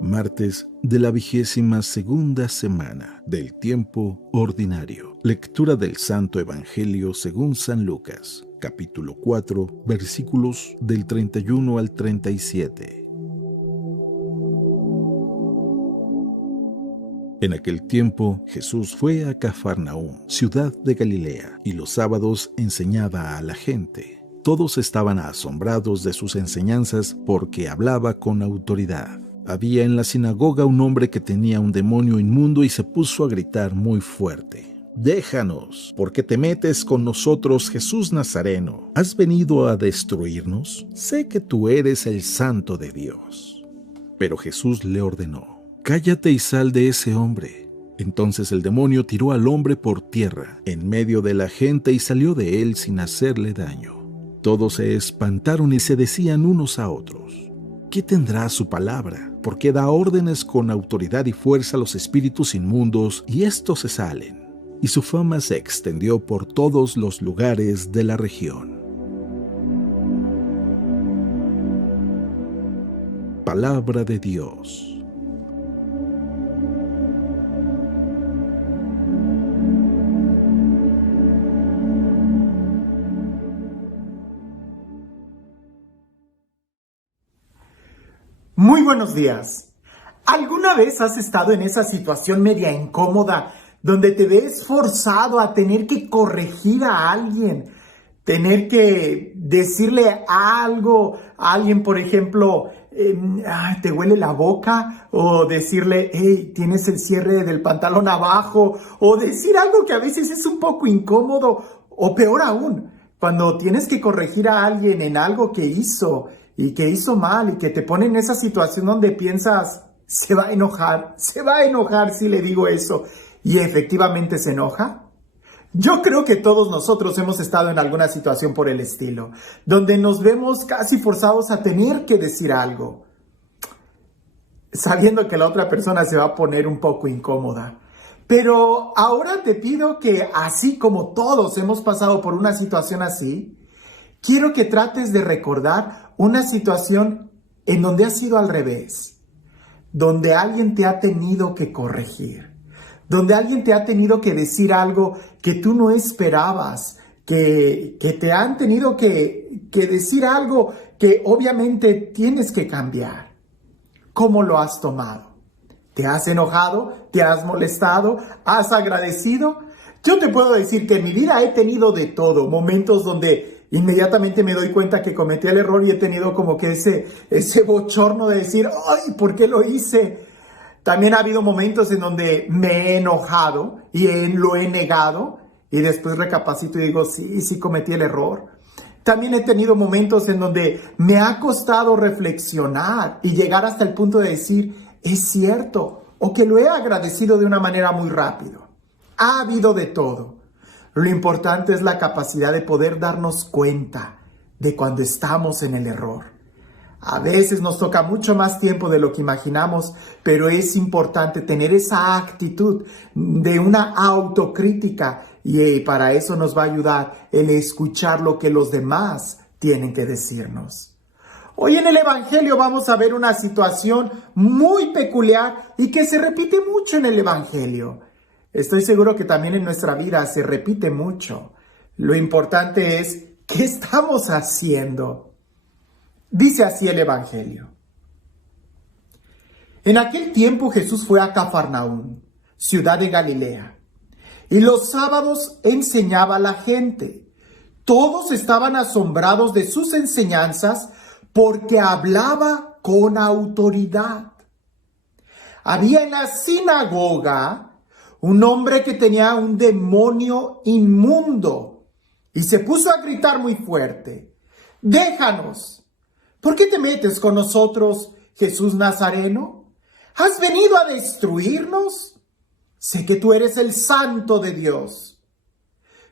Martes de la 22ª semana del tiempo ordinario. Lectura del Santo Evangelio según San Lucas, capítulo 4, versículos del 31 al 37. En aquel tiempo Jesús fue a Cafarnaúm, ciudad de Galilea, y los sábados enseñaba a la gente. Todos estaban asombrados de sus enseñanzas porque hablaba con autoridad. Había en la sinagoga un hombre que tenía un demonio inmundo y se puso a gritar muy fuerte: «Déjanos, ¿por qué te metes con nosotros, Jesús Nazareno? ¿Has venido a destruirnos? Sé que tú eres el Santo de Dios». Pero Jesús le ordenó: «Cállate y sal de ese hombre». Entonces el demonio tiró al hombre por tierra, en medio de la gente, y salió de él sin hacerle daño. Todos se espantaron y se decían unos a otros: ¿qué tendrá su palabra? Porque da órdenes con autoridad y fuerza a los espíritus inmundos, y estos se salen. Y su fama se extendió por todos los lugares de la región. Palabra de Dios. Muy buenos días. ¿Alguna vez has estado en esa situación media incómoda donde te ves forzado a tener que corregir a alguien, tener que decirle algo a alguien, por ejemplo, te huele la boca, o decirle, hey, tienes el cierre del pantalón abajo, o decir algo que a veces es un poco incómodo, o peor aún, cuando tienes que corregir a alguien en algo que hizo y que hizo mal, y que te pone en esa situación donde piensas, se va a enojar si le digo eso, y efectivamente se enoja? Yo creo que todos nosotros hemos estado en alguna situación por el estilo, donde nos vemos casi forzados a tener que decir algo, sabiendo que la otra persona se va a poner un poco incómoda. Pero ahora te pido que, así como todos hemos pasado por una situación así, quiero que trates de recordar una situación en donde ha sido al revés, donde alguien te ha tenido que corregir, donde alguien te ha tenido que decir algo que tú no esperabas, que te han tenido que decir algo que obviamente tienes que cambiar. ¿Cómo lo has tomado? ¿Te has enojado? ¿Te has molestado? ¿Has agradecido? Yo te puedo decir que en mi vida he tenido de todo, momentos donde inmediatamente me doy cuenta que cometí el error y he tenido como que ese bochorno de decir, ¡ay! ¿Por qué lo hice? También ha habido momentos en donde me he enojado y lo he negado, y después recapacito y digo, sí cometí el error. También he tenido momentos en donde me ha costado reflexionar y llegar hasta el punto de decir, es cierto, o que lo he agradecido de una manera muy rápido. Ha habido de todo. Lo importante es la capacidad de poder darnos cuenta de cuando estamos en el error. A veces nos toca mucho más tiempo de lo que imaginamos, pero es importante tener esa actitud de una autocrítica, y para eso nos va a ayudar el escuchar lo que los demás tienen que decirnos. Hoy en el Evangelio vamos a ver una situación muy peculiar y que se repite mucho en el Evangelio. Estoy seguro que también en nuestra vida se repite mucho. Lo importante es, ¿qué estamos haciendo? Dice así el Evangelio. En aquel tiempo Jesús fue a Cafarnaúm, ciudad de Galilea, y los sábados enseñaba a la gente. Todos estaban asombrados de sus enseñanzas porque hablaba con autoridad. Había en la sinagoga un hombre que tenía un demonio inmundo y se puso a gritar muy fuerte: «Déjanos, ¿por qué te metes con nosotros, Jesús Nazareno? ¿Has venido a destruirnos? Sé que tú eres el Santo de Dios».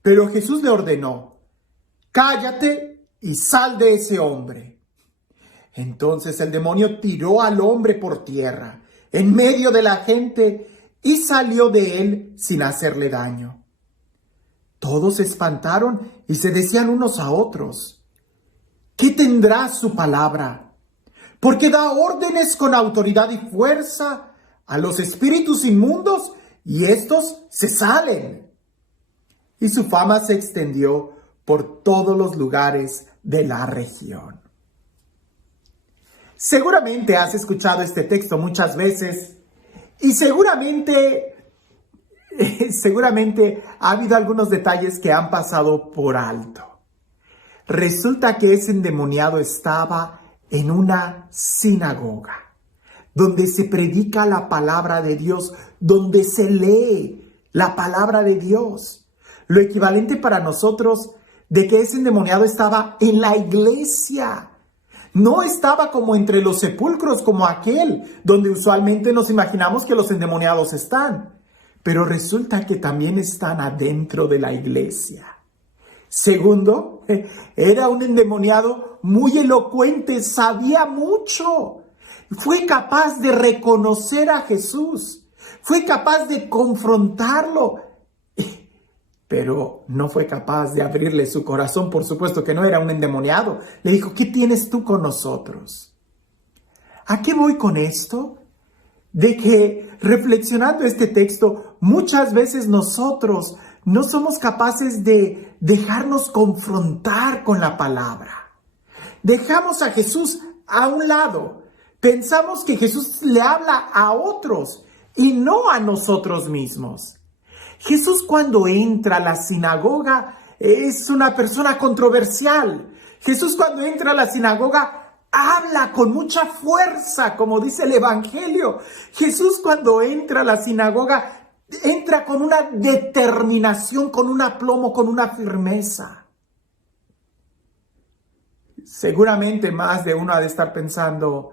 Pero Jesús le ordenó: «Cállate y sal de ese hombre». Entonces el demonio tiró al hombre por tierra, en medio de la gente, y salió de él sin hacerle daño. Todos se espantaron y se decían unos a otros: ¿qué tendrá su palabra? porque da órdenes con autoridad y fuerza a los espíritus inmundos y estos se salen. Y su fama se extendió por todos los lugares de la región. Seguramente has escuchado este texto muchas veces y seguramente ha habido algunos detalles que han pasado por alto. Resulta que ese endemoniado estaba en una sinagoga, donde se predica la palabra de Dios, donde se lee la palabra de Dios. Lo equivalente para nosotros de que ese endemoniado estaba en la iglesia. No estaba como entre los sepulcros como aquel, donde usualmente nos imaginamos que los endemoniados están. Pero resulta que también están adentro de la iglesia. Segundo, era un endemoniado muy elocuente, sabía mucho. Fue capaz de reconocer a Jesús. Fue capaz de confrontarlo. Pero no fue capaz de abrirle su corazón. Por supuesto que no era un endemoniado. Le dijo, ¿qué tienes tú con nosotros? ¿A qué voy con esto? De que reflexionando este texto, muchas veces nosotros no somos capaces de dejarnos confrontar con la palabra. Dejamos a Jesús a un lado. Pensamos que Jesús le habla a otros y no a nosotros mismos. Jesús cuando entra a la sinagoga es una persona controversial. Jesús cuando entra a la sinagoga habla con mucha fuerza, como dice el Evangelio. Jesús cuando entra a la sinagoga entra con una determinación, con un aplomo, con una firmeza. Seguramente más de uno ha de estar pensando,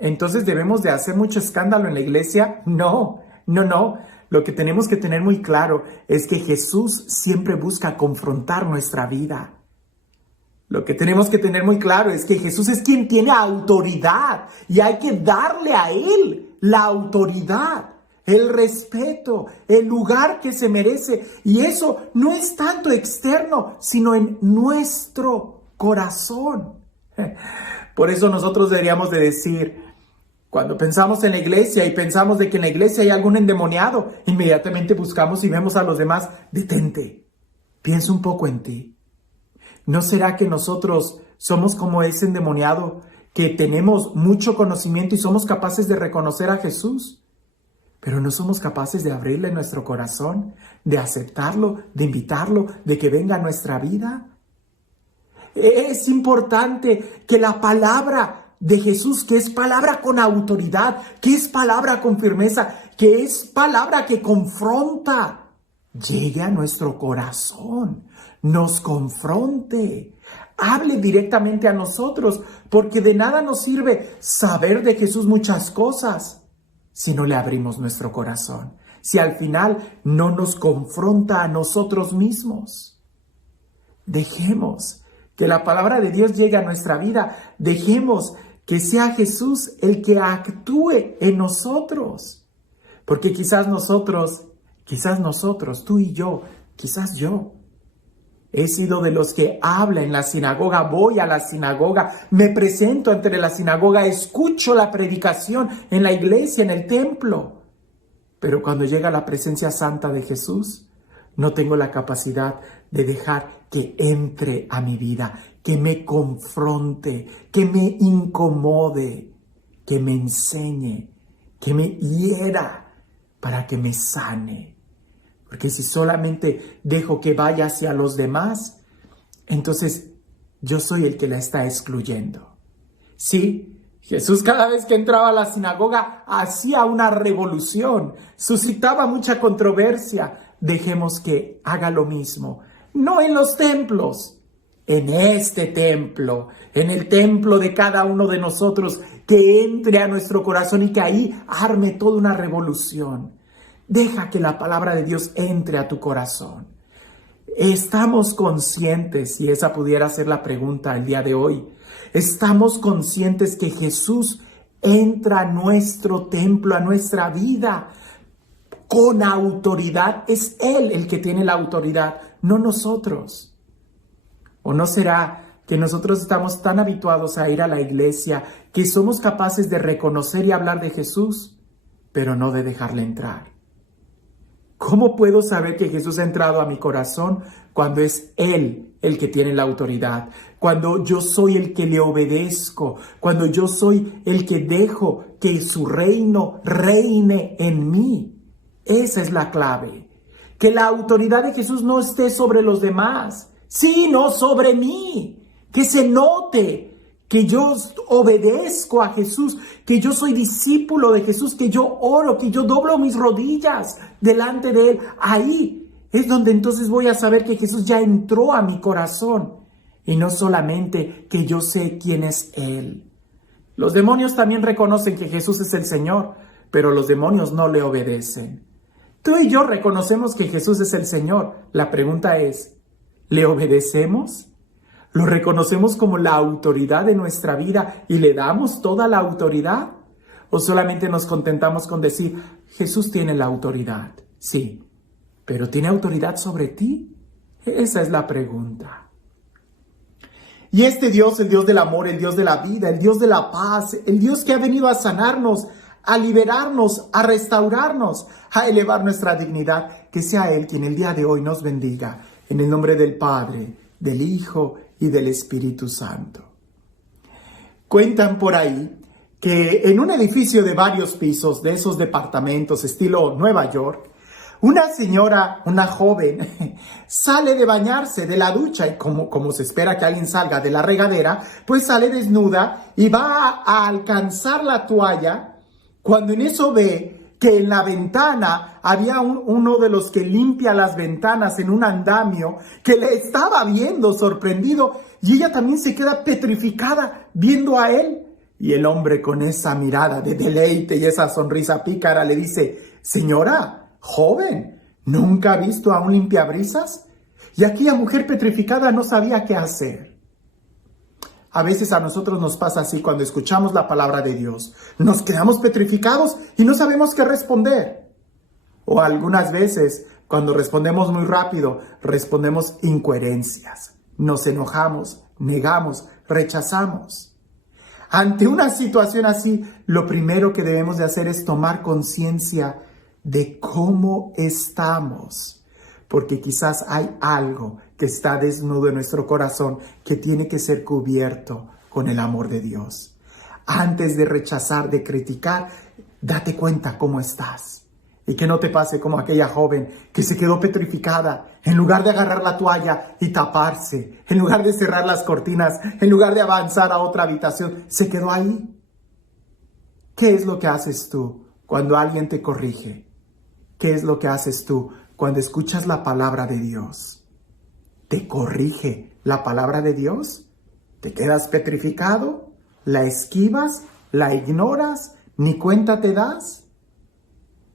entonces debemos de hacer mucho escándalo en la iglesia. No. Lo que tenemos que tener muy claro es que Jesús siempre busca confrontar nuestra vida. Lo que tenemos que tener muy claro es que Jesús es quien tiene autoridad y hay que darle a Él la autoridad, el respeto, el lugar que se merece. Y eso no es tanto externo, sino en nuestro corazón. Por eso nosotros deberíamos de decir, cuando pensamos en la iglesia y pensamos de que en la iglesia hay algún endemoniado, inmediatamente buscamos y vemos a los demás. Detente, piensa un poco en ti. ¿No será que nosotros somos como ese endemoniado que tenemos mucho conocimiento y somos capaces de reconocer a Jesús, pero no somos capaces de abrirle nuestro corazón, de aceptarlo, de invitarlo, de que venga a nuestra vida? Es importante que la palabra de Jesús, que es palabra con autoridad, que es palabra con firmeza, que es palabra que confronta, llegue a nuestro corazón, nos confronte, hable directamente a nosotros, porque de nada nos sirve saber de Jesús muchas cosas si no le abrimos nuestro corazón, si al final no nos confronta a nosotros mismos. Dejemos que la palabra de Dios llegue a nuestra vida, dejemos que sea Jesús el que actúe en nosotros. Porque quizás nosotros, tú y yo, quizás yo, he sido de los que habla en la sinagoga, voy a la sinagoga, me presento ante la sinagoga, escucho la predicación en la iglesia, en el templo. Pero cuando llega la presencia santa de Jesús, no tengo la capacidad de dejar que entre a mi vida, que me confronte, que me incomode, que me enseñe, que me hiera para que me sane. Porque si solamente dejo que vaya hacia los demás, entonces yo soy el que la está excluyendo. Sí, Jesús cada vez que entraba a la sinagoga hacía una revolución, suscitaba mucha controversia. Dejemos que haga lo mismo, no en los templos, en este templo, en el templo de cada uno de nosotros, que entre a nuestro corazón y que ahí arme toda una revolución. Deja que la palabra de Dios entre a tu corazón. ¿Estamos conscientes, si esa pudiera ser la pregunta el día de hoy, estamos conscientes que Jesús entra a nuestro templo, a nuestra vida, con autoridad? Es Él el que tiene la autoridad, no nosotros. ¿O no será que nosotros estamos tan habituados a ir a la iglesia que somos capaces de reconocer y hablar de Jesús, pero no de dejarle entrar. ¿Cómo puedo saber que Jesús ha entrado a mi corazón cuando es Él el que tiene la autoridad? Cuando yo soy el que le obedezco, cuando yo soy el que dejo que su reino reine en mí. Esa es la clave. Que la autoridad de Jesús no esté sobre los demás, sino sobre mí. Que se note que yo obedezco a Jesús, que yo soy discípulo de Jesús, que yo oro, que yo doblo mis rodillas delante de Él. Ahí es donde entonces voy a saber que Jesús ya entró a mi corazón y no solamente que yo sé quién es Él. Los demonios también reconocen que Jesús es el Señor, pero los demonios no le obedecen. Tú y yo reconocemos que Jesús es el Señor. La pregunta es, ¿le obedecemos? ¿Lo reconocemos como la autoridad de nuestra vida y le damos toda la autoridad? ¿O solamente nos contentamos con decir, Jesús tiene la autoridad? Sí, pero ¿tiene autoridad sobre ti? Esa es la pregunta. Y este Dios, el Dios del amor, el Dios de la vida, el Dios de la paz, el Dios que ha venido a sanarnos, a liberarnos, a restaurarnos, a elevar nuestra dignidad, que sea Él quien el día de hoy nos bendiga. En el nombre del Padre, del Hijo y del Espíritu Santo. Cuentan por ahí que en un edificio de varios pisos, de esos departamentos estilo Nueva York, una señora, una joven, sale de bañarse de la ducha y como se espera que alguien salga de la regadera, pues sale desnuda y va a alcanzar la toalla cuando en eso ve que en la ventana había uno de los que limpia las ventanas en un andamio que le estaba viendo sorprendido y ella también se queda petrificada viendo a él. Y el hombre con esa mirada de deleite y esa sonrisa pícara le dice, señora, joven, ¿nunca ha visto a un limpiabrisas? Y aquella mujer petrificada no sabía qué hacer. A veces a nosotros nos pasa así cuando escuchamos la palabra de Dios. Nos quedamos petrificados y no sabemos qué responder. O algunas veces, cuando respondemos muy rápido, respondemos incoherencias. Nos enojamos, negamos, rechazamos. Ante una situación así, lo primero que debemos de hacer es tomar conciencia de cómo estamos. Porque quizás hay algo que está desnudo en nuestro corazón que tiene que ser cubierto con el amor de Dios. Antes de rechazar, de criticar, date cuenta cómo estás. Y que no te pase como aquella joven que se quedó petrificada. En lugar de agarrar la toalla y taparse, en lugar de cerrar las cortinas, en lugar de avanzar a otra habitación, se quedó ahí. ¿Qué es lo que haces tú cuando alguien te corrige? ¿Qué es lo que haces tú cuando escuchas la palabra de Dios? ¿Te corrige la palabra de Dios? ¿Te quedas petrificado? ¿La esquivas? ¿La ignoras? ¿Ni cuenta te das?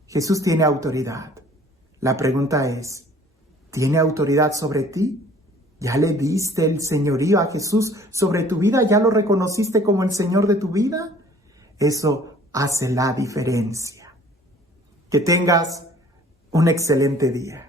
Jesús tiene autoridad. La pregunta es, ¿tiene autoridad sobre ti? ¿Ya le diste el señorío a Jesús sobre tu vida? ¿Ya lo reconociste como el Señor de tu vida? Eso hace la diferencia. Que tengas un excelente día.